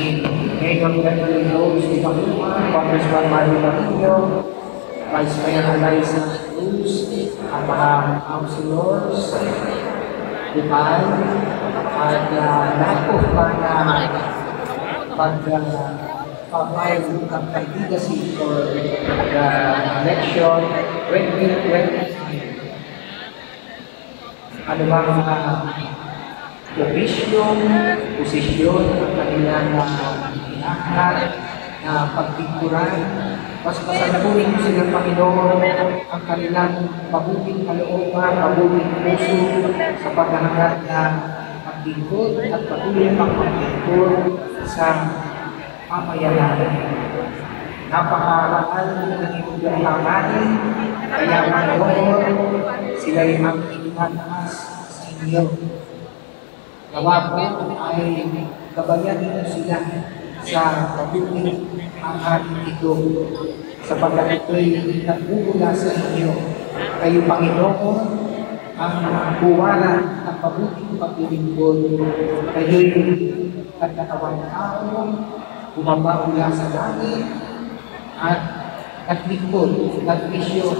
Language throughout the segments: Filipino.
Mayor Benjamin Rose de Pacuma, Congressman Mario Marino, Vice Mayor Eliza Cruz, ang mga councilors, Dipal, at lahat po para pag-file ng candidacy for the election 2020. Ano bang posisyon ang kanilang lahat na pagpinturan. Mas pasalubungin ko silang Panginoon ang kanilang mabuting kalooban, mabuting puso sa paghahanap na paglingkod at patuloy pang paglingkod sa pamayanan. Napakaaraan ng inyong hangarin, kaya Panginoon, sila'y ang itataas sa inyo. Nawa po ay gabayan ninyo sila sa mabuting hangarin ito, sapagkat ito'y nagbubula sa inyo. Kayo, Panginoon, ang buwalan ng mabuting paglilingkod. Kayo'y nagkatawang tao, bumaba mula sa langit, at naglingkod, nagmisyon.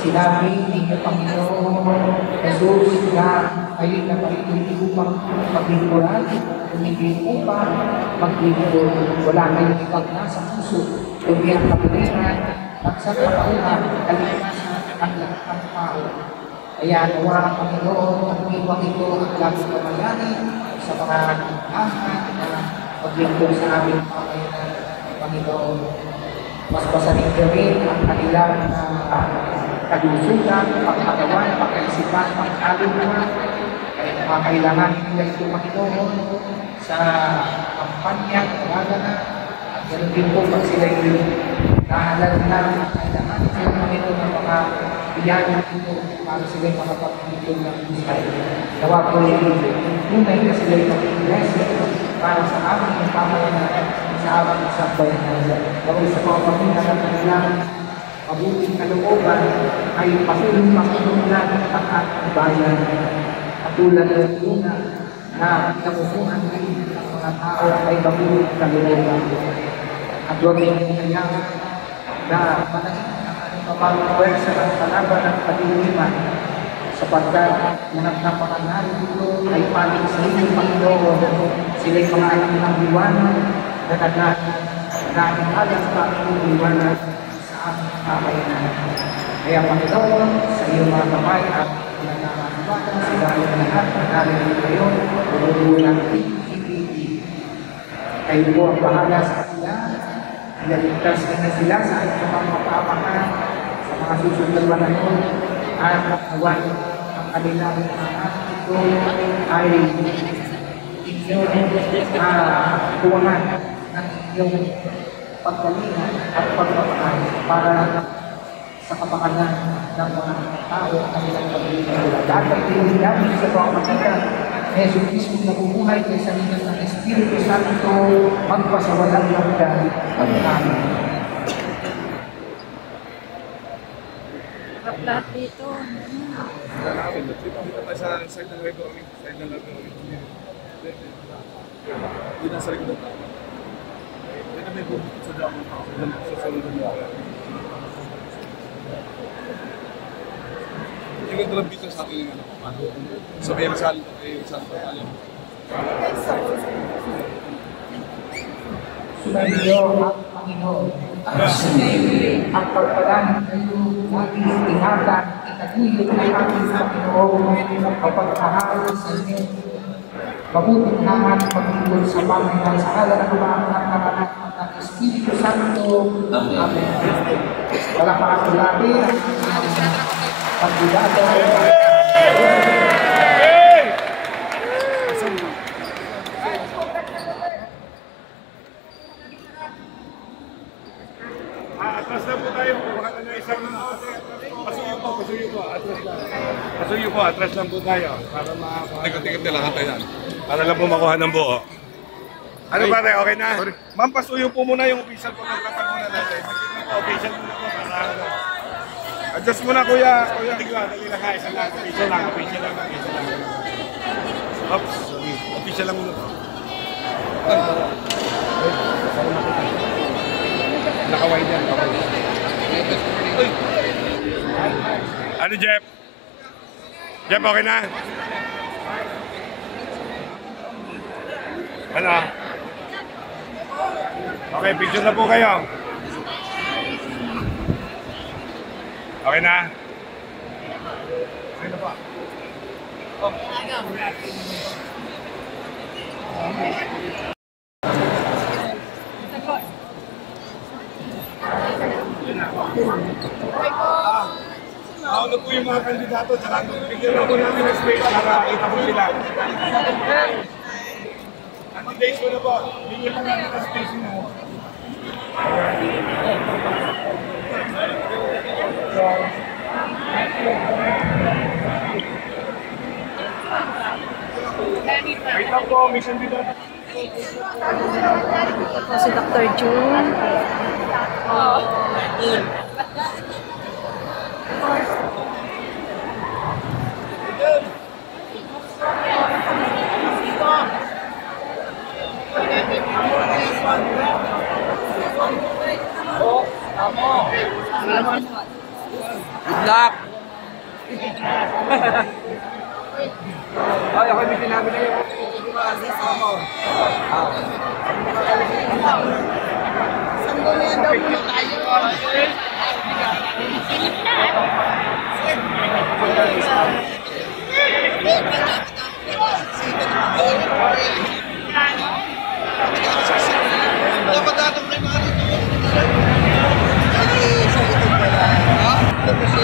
Sinabi ninyo, Panginoon, Jesus, na kayo'y napahintindi upang paglingkuran, hindi upang maglingkod. Wala kayong ibang nasa puso, kundi ang kapiliran at sa kapauhan, kaligtasan ang lahat ng tao. Kaya nawa, Panginoon, ang iwang ito ang laging kamayani sa mga naghahan na maglingkod sa aming pamayanan, Panginoon. Mas pasanin rin ang kanilang kalusugan, pagkakawan, pagkaisipan, pagkaluluwa. Kaya makakailangan nila ito, Panginoon, sa kampanya, pagkagana. At ganoon din po pag sila yung nahalal na kailangan sila, Panginoon, ng mga biyanan ito para sila yung makapagpilitong ng Israel. Nawa po yung tunay na sila yung blessing para sa aming pamayanan, sa aming sambayanan. Dahil sa mga pamilya ng kanilang mabuting kalooban ay patuloy-patuloy ang ating bayan. Katulad ng una na nakukuhan rin ng mga tao ay mabuting kalooban. At huwag niyong kanyang na manahit ang ating mapapagwersa ng kalaban ng kadiliman, sapagkat lahat ng mga narito ay paling sa inyo, Panginoon. Sila'y mga anak ng liwanag na nag-aalalang sa aming liwanag sa aming pamayanan. Kaya, Panginoon, sa iyong mga kamay at pinagkakaliwatan sila ang lahat na narinig ngayon, turunan hindi. Kayo po ang bahala sa kanila, ilaligtas na sila sa ating mga kapamakan sa mga susunod na panahon, at nakuwan ang kanilang mga ito ay inyong tuwangan ng inyong pagkalingan at pagpapaan para sa kapakanan ng mga tao at kanilang pagkalingan. Dahil ang tinuloy namin sa pagpapakita ni Jesus Cristo na bumuhay kaysa ninyo ng Espiritu Santo magpasawalang hanggan. Amen. Lahat dito. Dito tayo sa side ng Rego. Side ng Rego. Dito na sa likod ng tao. Dito may bukit sa damo. Sa salud ng tao. Yung ito lang dito sa akin. Sabi yung sali. Isang pagkalim. Sumayo ang Panginoon. Ang pagpalanan kayo lagi ingatan, itatuyot ng aming Panginoon ang pagkahalo sa inyo. Mabuting hangat pag-ibon sa pamayanan sa ala ng mga ng Espiritu Santo. Amen. Palakpakan ko natin ang pagdudada. Atras na po tayo. Pasuyo po. Atras lang po tayo. Para makatikip nila hantay yan. Para lang po makuha ng buo. Ano ba tayo? Okay na? Ma'am, pasuyo po muna yung official po. Nagkapag muna natin. Official muna po. Adjust muna kuya. Kuya, tigla. Dali lang ha. Isang lang. Official lang. Official lang. Oops. Sorry. Official lang muna po. Naka-wide yan. Ano, Jeff? Jeff, okay na? Ano? Okay, picture na po kayo. Okay na? Okay na po. Ano po yung mga kandidato? Bigyan na po namin ng space para kita po sila. Days ko na po. Bigyan na namin ng space mo. Wait lang po, mission dito. Ito si Dr. June. Good luck! Ay, ako may sinabi na yun. Sanggunian daw muna tayo. Dapat datang kayo mga dito. Sa ito pala. Ha? Kasi...